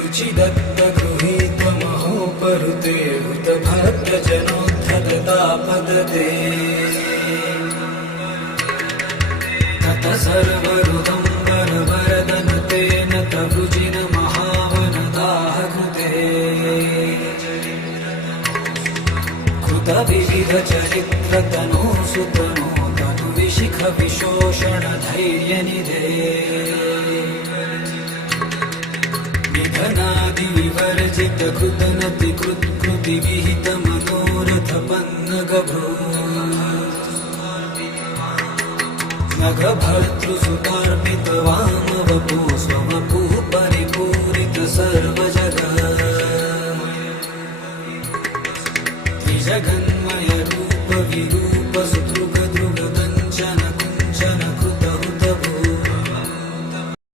शुचिदत्त गृहीत महोपरुते हृतभक्तजनोद्धतापदते तत सर्वरुदम्बरवरदनुतेन तवृजिन महावनदाहकृते कृतविविधचरित्रतनोसुतनो तनुविशिखविशोषणधैर्यनिधे निधनादिविवर्जित कृतनतिकृत्कृतिविहित मनोरथपन्नगभ्रू नगभर्तृसुतार्पितवाम